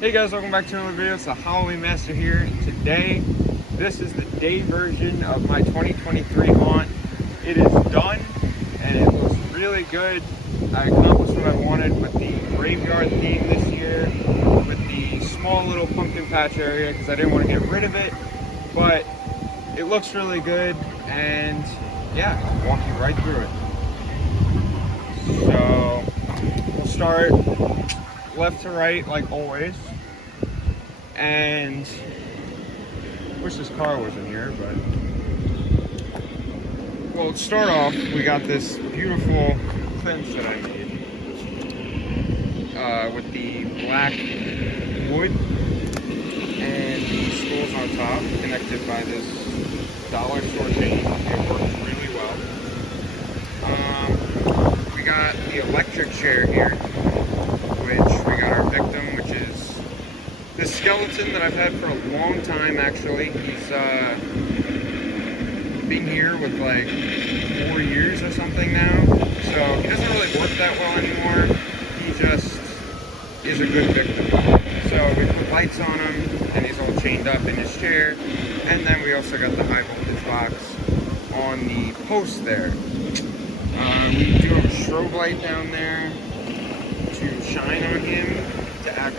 Hey guys, welcome back to another video. It's the Halloween Master here. Today, this is the day version of my 2023 haunt. It is done and it looks really good. I accomplished what I wanted with the graveyard theme this year, with the small little pumpkin patch area because I didn't want to get rid of it, but it looks really good, and yeah, I'll walk you right through it. So we'll start left to right like always, and wish this car wasn't here, but well, to start off, we got this beautiful fence that I made with the black wood and the skulls on top, connected by this dollar store chain. It works really well. We got the electric chair here, which we got our victim, which is this skeleton that I've had for a long time. Actually, he's been here with like 4 years or something now, so he doesn't really work that well anymore. He just is a good victim. So we put lights on him, and he's all chained up in his chair, and then we also got the high voltage box on the post there. We do have a strobe light down there to shine on him to add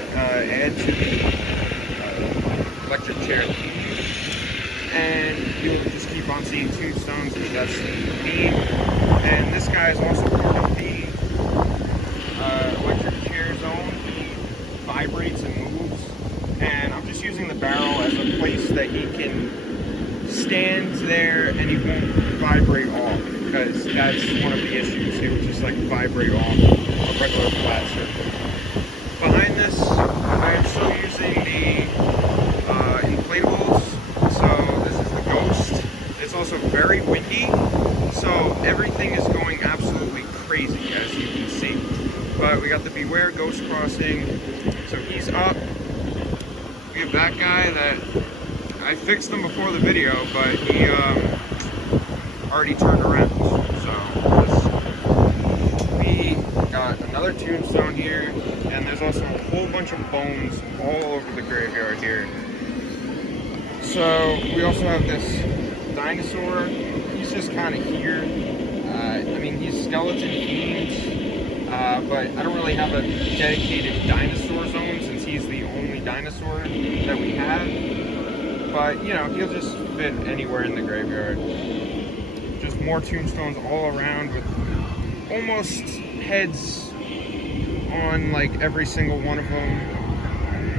to the electric chair theme. And you'll just keep on seeing tombstones because that's the theme. And this guy is also part of the electric chair zone. He vibrates and moves, and I'm just using the barrel as a place that he can stand there and he won't vibrate off, because that's one of the issues. He would just like vibrate off a regular flat surface. Behind this, I am still using the inflatables. So this is the Ghost. It's also very windy, so everything is going absolutely crazy, as you can see. But we got the Beware Ghost crossing, so he's up. We have that guy that I fixed him before the video, but he already turned around. So we got another tombstone here, and there's also a whole bunch of bones all over the graveyard here. So we also have this dinosaur. He's just kind of here. I mean, he's skeleton themed, but I don't really have a dedicated dinosaur zone since he's the only dinosaur that we have. But, you know, he'll just fit anywhere in the graveyard. Just more tombstones all around with almost heads on like every single one of them.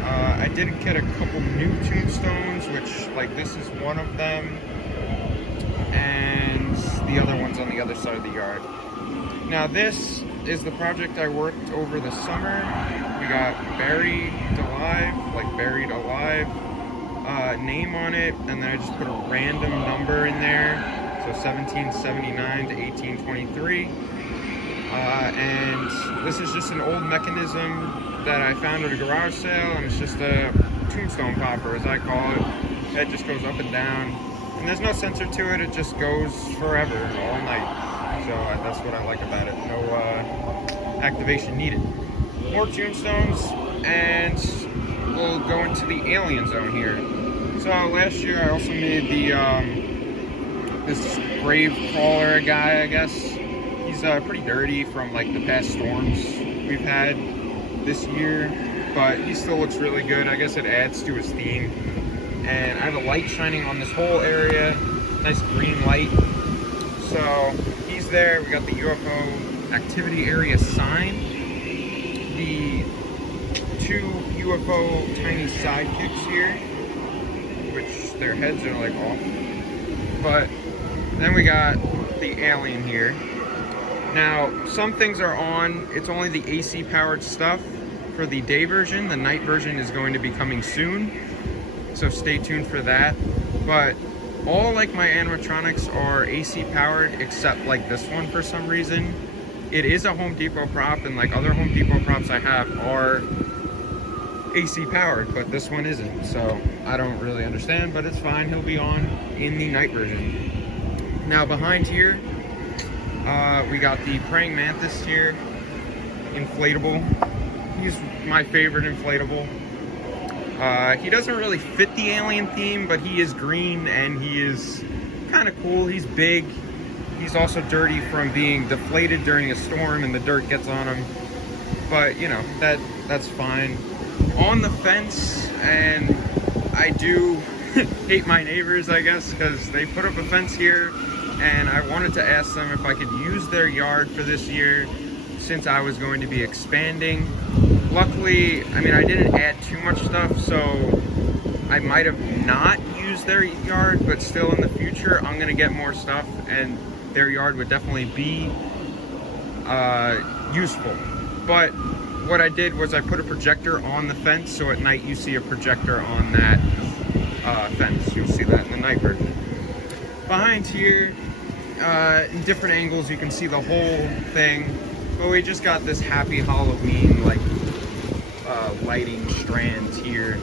I did get a couple new tombstones, which like this is one of them, and the other one's on the other side of the yard. Now this is the project I worked over the summer. We got buried alive, like buried alive name on it, and then I just put a random number in there, so 1779 to 1823. And this is just an old mechanism that I found at a garage sale, and it's just a tombstone popper, as I call it. It just goes up and down, and there's no sensor to it. It just goes forever, all night. So that's what I like about it. No activation needed. More tombstones, and we'll go into the alien zone here. So last year I also made the this grave crawler guy, I guess. He's pretty dirty from like the past storms we've had this year, but he still looks really good. I guess it adds to his theme. And I have a light shining on this whole area, nice green light. So he's there. We got the UFO activity area sign, the two UFO tiny sidekicks here, which their heads are like off. But then we got the alien here. Now, some things are on. It's only the AC powered stuff for the day version. The night version is going to be coming soon, so stay tuned for that. But all like my animatronics are AC powered, except like this one for some reason. It is a Home Depot prop, and like other Home Depot props I have are AC powered, but this one isn't. So I don't really understand, but it's fine. He'll be on in the night version. Now behind here, we got the praying mantis here, inflatable. He's my favorite inflatable. He doesn't really fit the alien theme, but he is green and he is kind of cool. He's big. He's also dirty from being deflated during a storm and the dirt gets on him. But, you know, that's fine. On the fence, and I do hate my neighbors, I guess, because they put up a fence here, and I wanted to ask them if I could use their yard for this year since I was going to be expanding. Luckily, I mean, I didn't add too much stuff, so I might have not used their yard, but still in the future, I'm going to get more stuff, and their yard would definitely be useful. But what I did was I put a projector on the fence, so at night you see a projector on that fence. You'll see that in the night version. Behind here, in different angles, you can see the whole thing. But we just got this happy Halloween, like, lighting strands here.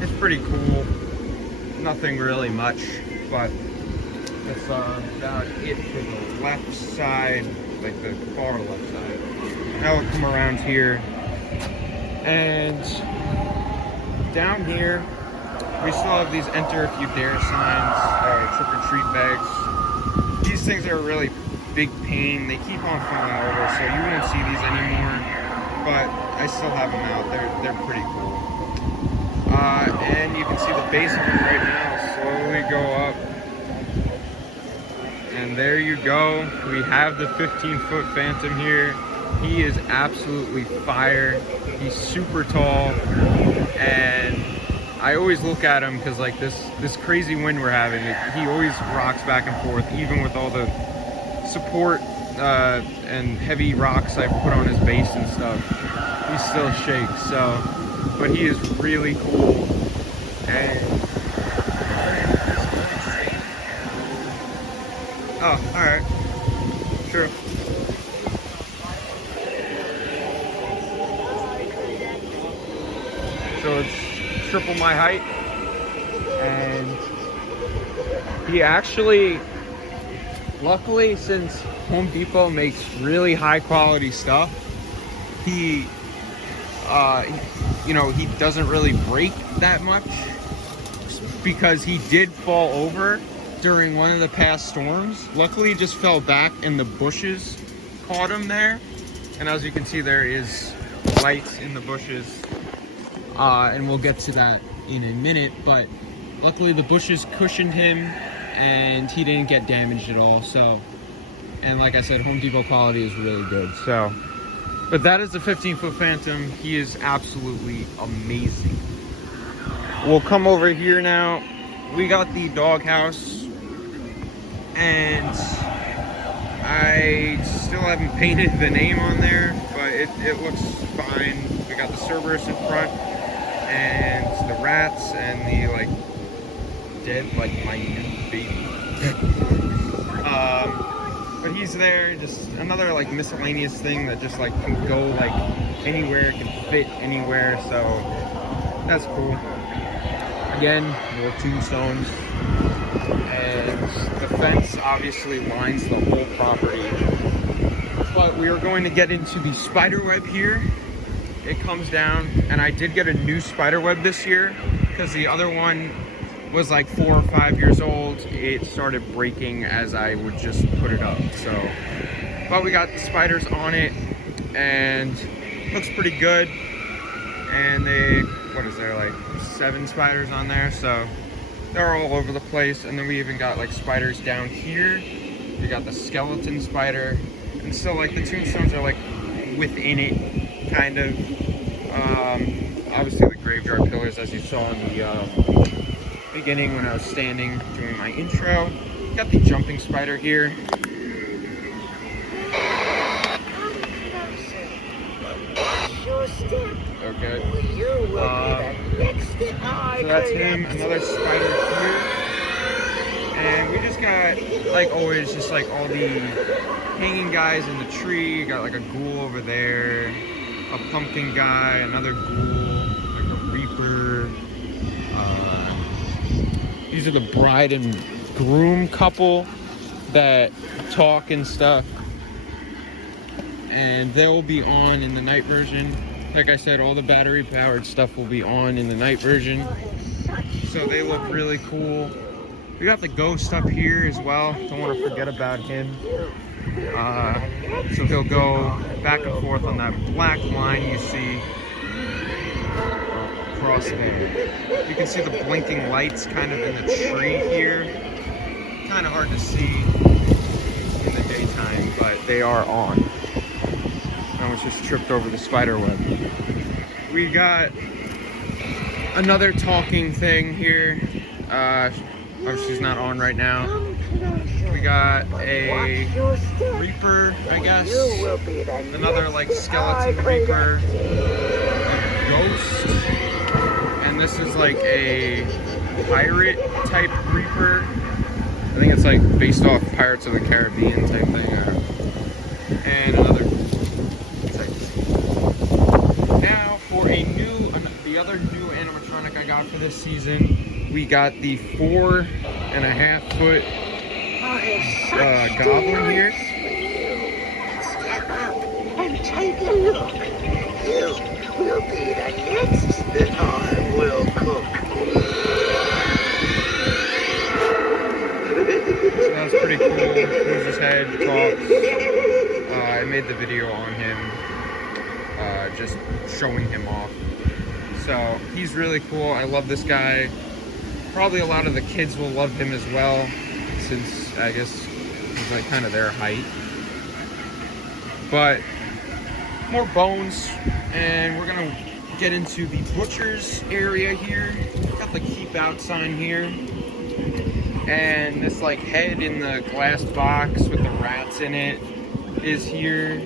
It's pretty cool. Nothing really much, but that's about it for the left side, like the far left side. Now we'll come around here, and down here we still have these enter if you dare signs, trick-or-treat bags. These things are a really big pain. They keep on falling over, so you won't see these anymore, but I still have them out. They're pretty cool. And you can see the base of them right now slowly go up. And there you go. We have the 15-foot Phantom here. He is absolutely fire. He's super tall, and I always look at him because, like, this crazy wind we're having, he always rocks back and forth, even with all the support and heavy rocks I put on his base and stuff. He still shakes. So, but he is really cool. And oh, all right, sure. So it's triple my height, and he actually, luckily, since Home Depot makes really high quality stuff, he you know, he doesn't really break that much, because he did fall over during one of the past storms. Luckily, he just fell back and the bushes caught him there, and as you can see, there is lights in the bushes. And we'll get to that in a minute, but luckily the bushes cushioned him and he didn't get damaged at all. So, and like I said, Home Depot quality is really good. So, but that is the 15-foot Phantom. He is absolutely amazing. We'll come over here now. We got the doghouse, and I still haven't painted the name on there, but it looks fine. We got the Cerberus in front, and the rats, and the, like, dead, like, my new baby. But he's there, just another, like, miscellaneous thing that just, like, can go, like, anywhere, can fit anywhere, so that's cool. Again, more tombstones, and the fence obviously lines the whole property. But we are going to get into the spider web here. It comes down, and I did get a new spider web this year because the other one was like 4 or 5 years old. It started breaking as I would just put it up. So, but we got the spiders on it, and looks pretty good. And they, what is there, like 7 spiders on there? So they're all over the place. And then we even got like spiders down here. We got the skeleton spider, and so like the tombstones are like within it, kind of. Obviously the graveyard pillars, as you saw in the beginning when I was standing doing my intro. Got the jumping spider here. Okay. So that's him, another spider here. And we just got, like always, just like all the hanging guys in the tree. Got like a ghoul over there, a pumpkin guy, another ghoul, like a reaper. These are the bride and groom couple that talk and stuff. And they will be on in the night version. Like I said, all the battery powered stuff will be on in the night version. So they look really cool. We got the ghost up here as well. Don't want to forget about him. So he'll go back and forth on that black line you see across there. You can see the blinking lights kind of in the tree here. Kind of hard to see in the daytime, but they are on. I almost just tripped over the spider web. We got another talking thing here. Oh, she's not on right now. We got a Reaper, I guess. Another like skeleton Reaper. A ghost. And this is like a pirate type Reaper. I think it's like based off Pirates of the Caribbean type thing. And another type. Now for the other new animatronic I got for this season. We got the 4.5 foot goblin here. Step up and take a look. You will be the next that I will cook. So that's pretty cool. Moves his head, talks. I made the video on him, just showing him off. So he's really cool. I love this guy. Probably a lot of the kids will love him as well, since I guess he's like kind of their height. But more bones, and we're gonna get into the butcher's area here. Got the keep out sign here, and this like head in the glass box with the rats in it is here.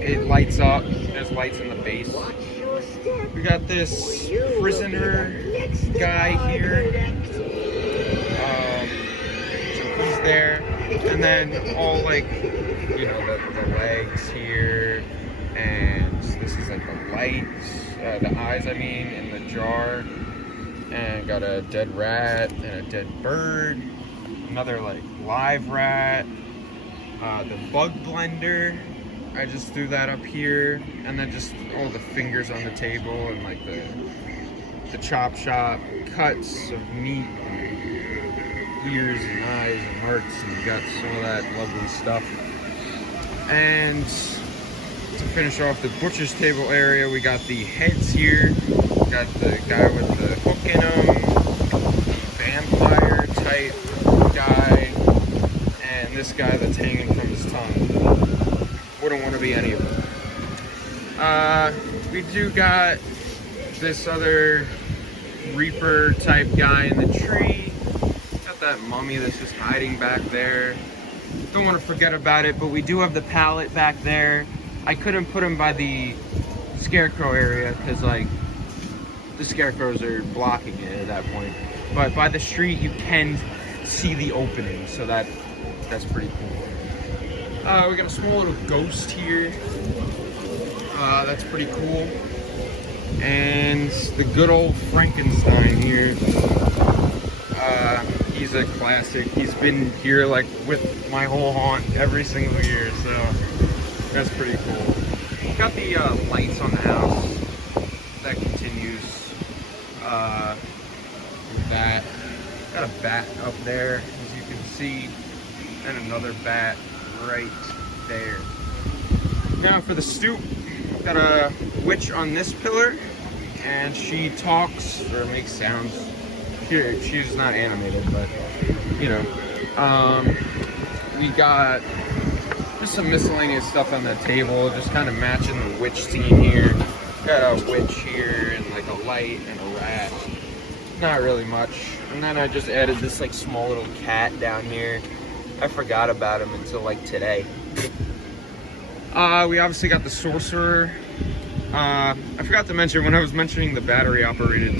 It lights up. There's lights in the base. We got this prisoner guy here. So he's there. And then all like, you know, the legs here. And this is like the lights, the eyes, I mean, in the jar. And got a dead rat and a dead bird. Another like live rat. The bug blender. I just threw that up here, and then just all the fingers on the table and like the chop shop cuts of meat, and ears and eyes and hearts and guts, all that lovely stuff. And to finish off the butcher's table area, we got the heads here. We got the guy with the hook in him, vampire type guy, and this guy that's hanging from his tongue. Wouldn't want to be any of them. We do got this other Reaper type guy in the tree. Got that mummy that's just hiding back there. Don't want to forget about it, but we do have the pallet back there. I couldn't put him by the scarecrow area because like the scarecrows are blocking it at that point. But by the street you can see the opening, so that's pretty cool. We got a small little ghost here. That's pretty cool. And the good old Frankenstein here. He's a classic. He's been here like with my whole haunt every single year, so that's pretty cool. Got the lights on the house. That continues with that. Got a bat up there, as you can see, and another bat right there. Now for the stoop, got a witch on this pillar, and she talks or makes sounds. Here, she's not animated, but you know. We got just some miscellaneous stuff on the table, just kind of matching the witch scene here. Got a witch here and like a light and a rat. Not really much. And then I just added this like small little cat down here. I forgot about him until like today. We obviously got the sorcerer. I forgot to mention when I was mentioning the battery operated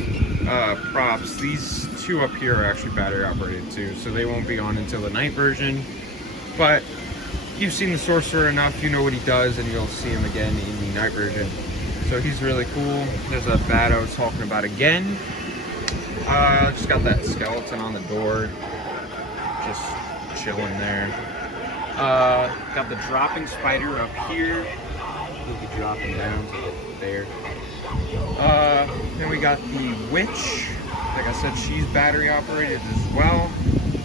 props, these two up here are actually battery operated too, so they won't be on until the night version. But you've seen the sorcerer enough, you know what he does, and you'll see him again in the night version. So he's really cool. There's a bat I was talking about again. Just got that skeleton on the door, just chilling there. Got the dropping spider up here. He'll be dropping down there. Then we got the witch. Like I said, she's battery operated as well.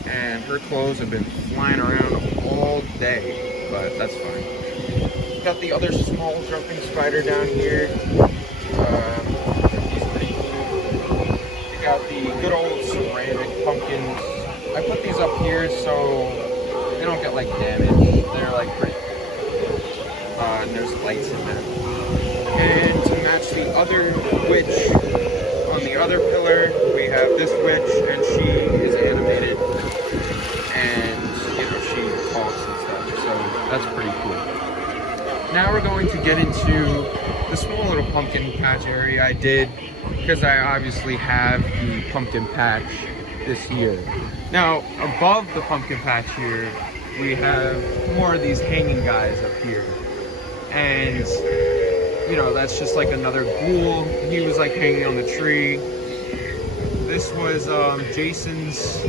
And her clothes have been flying around all day, but that's fine. Got the other small jumping spider down here. He's pretty cool. We got the good old ceramic pumpkins. I put these up here so they don't get like damaged. They're like pretty cool. And there's lights in them. And to match the other witch on the other pillar, we have this witch, and she is animated. And you know, she talks and stuff. So that's pretty cool. Now we're going to get into the small little pumpkin patch area I did, because I obviously have the pumpkin patch this year. Now, above the pumpkin patch here, we have more of these hanging guys up here. And, you know, that's just like another ghoul. He was like hanging on the tree. This was Jason's,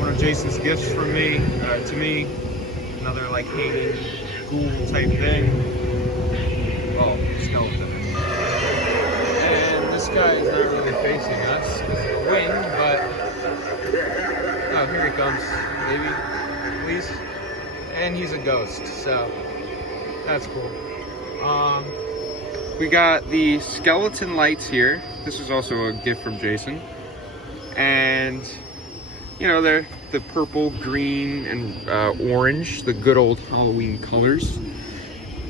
one of Jason's gifts from me, to me. Another like hanging ghoul type thing. Well, skeleton. And this guy is not really facing us because of the wind, but oh, here he comes, maybe, please. And he's a ghost, so that's cool. We got the skeleton lights here. This is also a gift from Jason. And you know, they're the purple, green, and orange, the good old Halloween colors.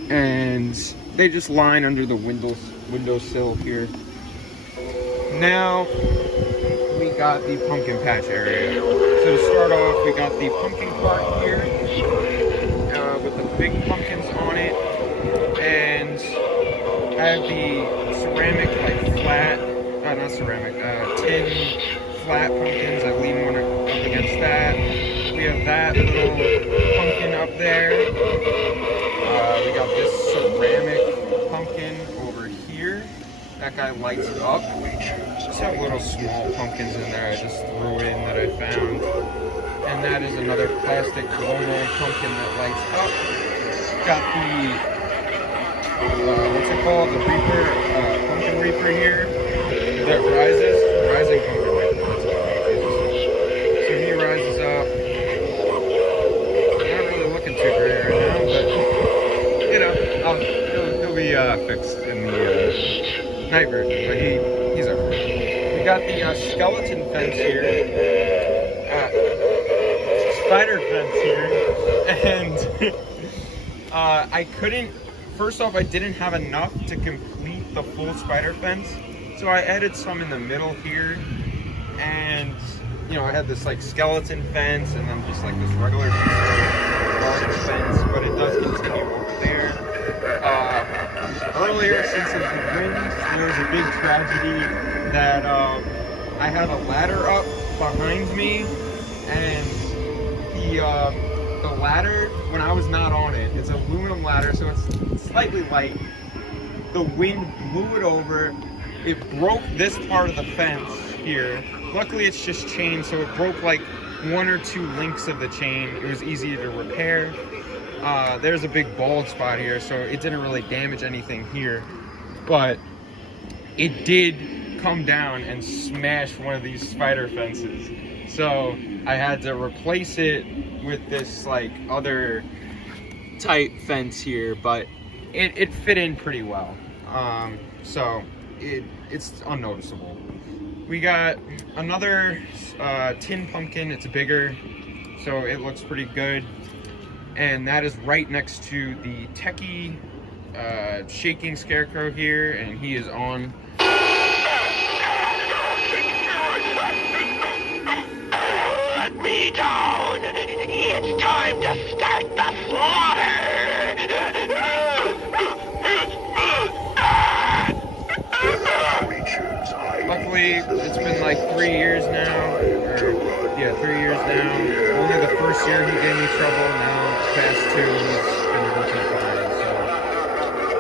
And they just line under the windowsill here. Now we got the pumpkin patch area. So to start off, we got the pumpkin cart here with the big pumpkins on it, and I have the ceramic like flat, not ceramic, tin flat pumpkins. I lean one up against that. We have that little pumpkin up there. We got this ceramic pumpkin over here. That guy lights it up. Just have little small pumpkins in there I just threw in that I found. And that is another plastic glow pumpkin that lights up. Got the, what's it called? The Reaper, pumpkin Reaper here. That rises. Rising pumpkin Reaper. That's what it is. So he rises up. Not really looking too great right now, but you know, he'll be fixed in the night version, but he's alright. We got the skeleton fence here, spider fence here, and I couldn't, first off, I didn't have enough to complete the full spider fence, so I added some in the middle here, and you know, I had this like skeleton fence, and then just like this regular garden fence, but it does continue over there. Earlier, since of the wind, there was a big tragedy that I had a ladder up behind me, and the ladder, when I was not on it, it's an aluminum ladder, so it's slightly light. The wind blew it over. It broke this part of the fence here. Luckily, it's just chain, so it broke like one or two links of the chain. It was easy to repair. There's a big bald spot here, so it didn't really damage anything here, but it did come down and smash one of these spider fences. So I had to replace it with this like other type fence here, but it fit in pretty well. So it's unnoticeable. We got another tin pumpkin. It's bigger, so it looks pretty good. And that is right next to the techie shaking scarecrow here, and he is on. Put me down! It's time to start the slaughter! Luckily, it's been like 3 years now, or yeah, 3 years now. Only the first year he gave me trouble. Now, past 2, he's been working fine. So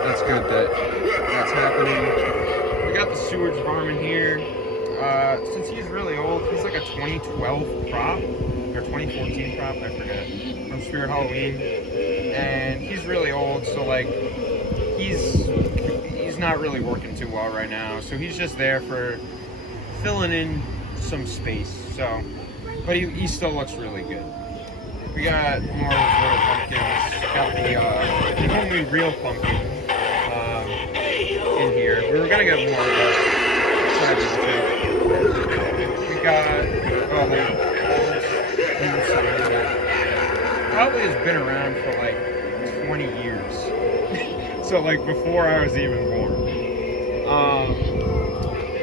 that's good that that's happening. We got the sewage varmint here. Since he's really old, he's like a 2012 prop or 2014 prop, I forget, from Spirit Halloween, and he's really old. So like, he he's not really working too well right now, so he's just there for filling in some space. So, but he still looks really good. We got more of those little pumpkins. Got the only real pumpkin in here. We were gonna get more, but we got probably has been around for like 20 years. So like before I was even born.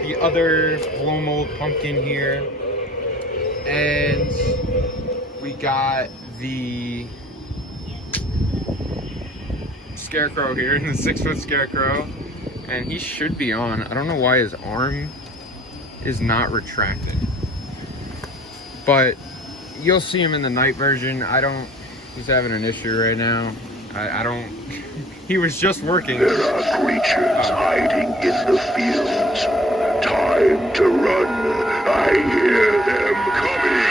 The other blow mold pumpkin here, and we got the scarecrow here, the 6-foot scarecrow, and he should be on. I don't know why his arm is not retracted, but you'll see him in the night version. He's having an issue right now. I don't, he was just working. There are creatures hiding in the fields. Time to run. I hear them coming.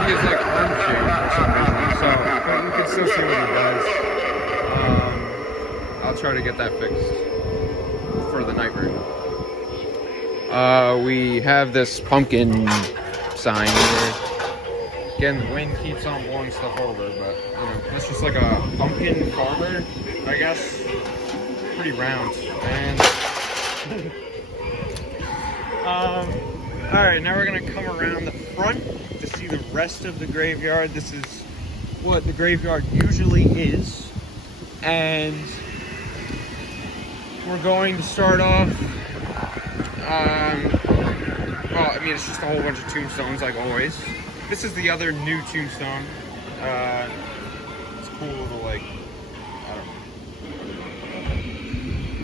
He is like arm shaved for some reason, so but you can still see what he does. I'll try to get that fixed for the night version. We have this pumpkin sign here. Again, the wind keeps on blowing stuff over, but you know, that's just like a pumpkin farmer, I guess. Pretty round. And alright, now we're gonna come around the front to see the rest of the graveyard. This is what the graveyard usually is. And we're going to start off, well, I mean, it's just a whole bunch of tombstones like always. This is the other new tombstone. It's cool to like, I don't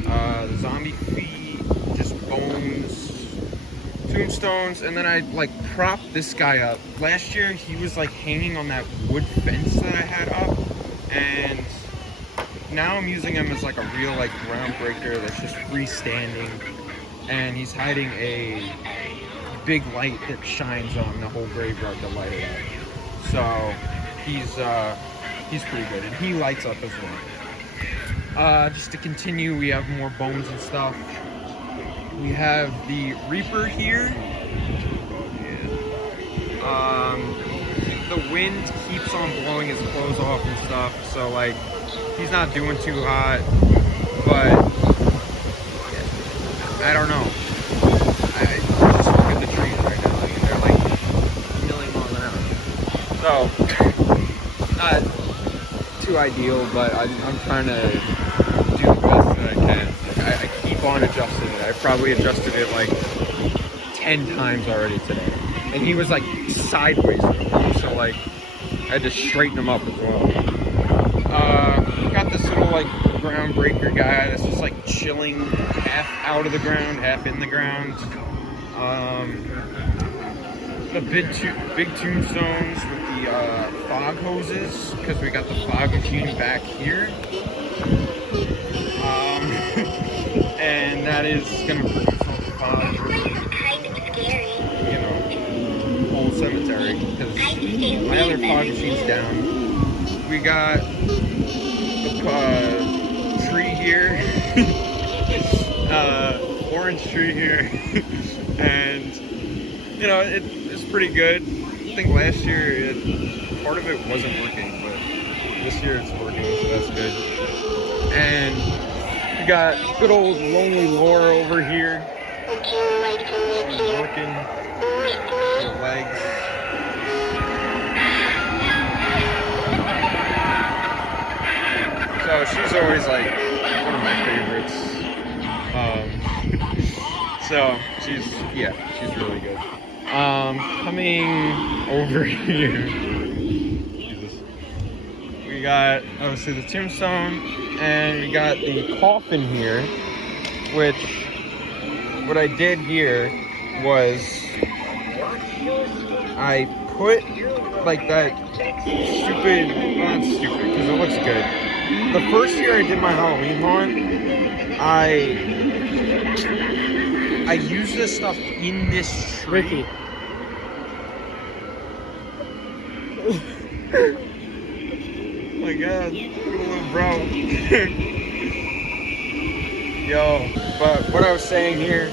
know. The zombie feet, just bones, tombstones, and then I like propped this guy up. Last year he was like hanging on that wood fence that I had up, and now I'm using him as like a real like groundbreaker that's just freestanding, and he's hiding a big light that shines on the whole graveyard to light it up. So he's pretty good, and he lights up as well. Just to continue, we have more bones and stuff. We have the Reaper here. The wind keeps on blowing his clothes off and stuff, so like he's not doing too hot, but I don't know. Just look at the trees right now. They're like a million miles an hour. So, not too ideal, but I'm trying to do the best that I can. I keep on adjusting it. I probably adjusted it like 10 times already today. And he was like sideways, so like I had to straighten him up as well. Got this little like groundbreaker guy that's just like chilling, half out of the ground, half in the ground. The big tombstones with the fog hoses, because we got the fog machine back here. And that is gonna produce all the fog. Kind of scary. You know, whole cemetery, because my other fog machine's down. We got the tree here, orange tree here, and you know it's pretty good. I think last year part of it wasn't working, but this year it's working, so that's good. And we got good old lonely Laura over here. She's working her legs. So she's always like one of my favorites. So she's really good. Coming over here, Jesus. We got obviously the tombstone, and we got the coffin here, which what I did here was I put like that stupid, well, not stupid because it looks good. The first year I did my Halloween haunt, I used this stuff in this tree. Like god, little bro. Yo, but what I was saying here,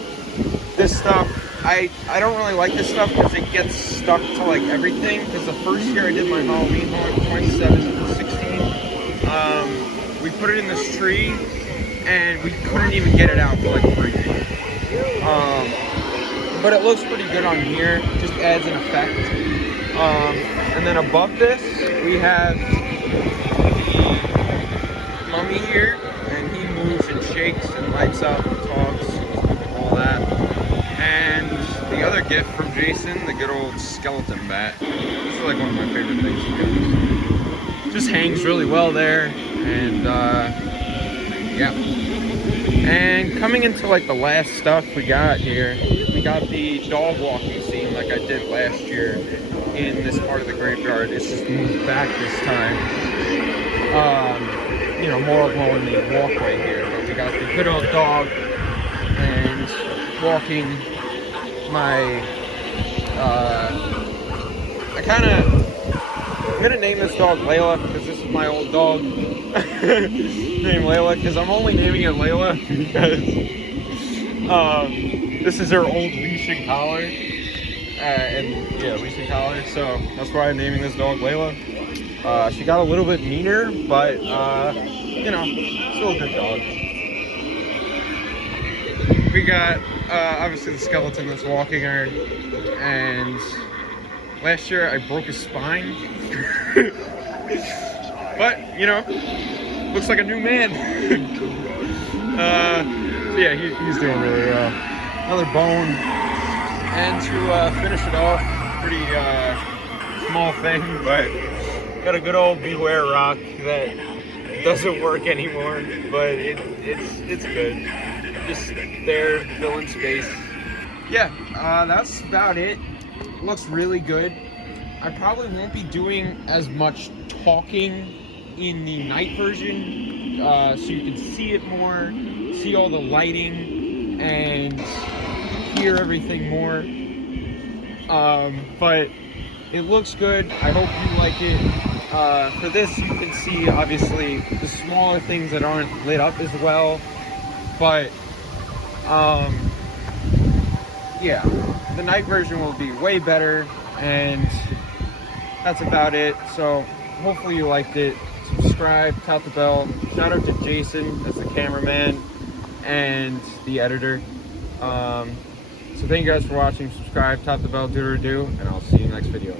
this stuff, I don't really like this stuff because it gets stuck to like everything. Because the first year I did my Halloween haul, 2016, we put it in this tree and we couldn't even get it out for like 3 days. But it looks pretty good on here, just adds an effect. And then above this, we have the mummy here, and he moves and shakes and lights up and talks, all that. And the other gift from Jason, the good old skeleton bat. This is like one of my favorite things he does. Just hangs really well there, and yeah. And coming into like the last stuff we got here, we got the dog walking scene like I did last year in this part of the graveyard. It's just moved back this time. You know, more along the walkway here, but we got the good old dog and walking my I'm gonna name this dog Layla because this is my old dog. Name Layla because I'm only naming it Layla because this is her old leash and collar, leash and collar. So that's why I'm naming this dog Layla. She got a little bit meaner, but you know, still a good dog. We got obviously the skeleton that's walking her, and last year I broke his spine. But, you know, looks like a new man. So yeah, he's doing really well. Another bone. And to finish it off, pretty small thing, but got a good old Beware rock that doesn't work anymore, but it's good. Just there, filling space. Yeah, that's about it. Looks really good. I probably won't be doing as much talking in the night version, so you can see it more, see all the lighting, and hear everything more. But it looks good. I hope you like it. For this, you can see obviously the smaller things that aren't lit up as well, but yeah, the night version will be way better, and that's about it. So hopefully you liked it. Subscribe, tap the bell. Shout out to Jason, that's the cameraman and the editor. So thank you guys for watching. Subscribe, tap the bell, do and I'll see you in the next video.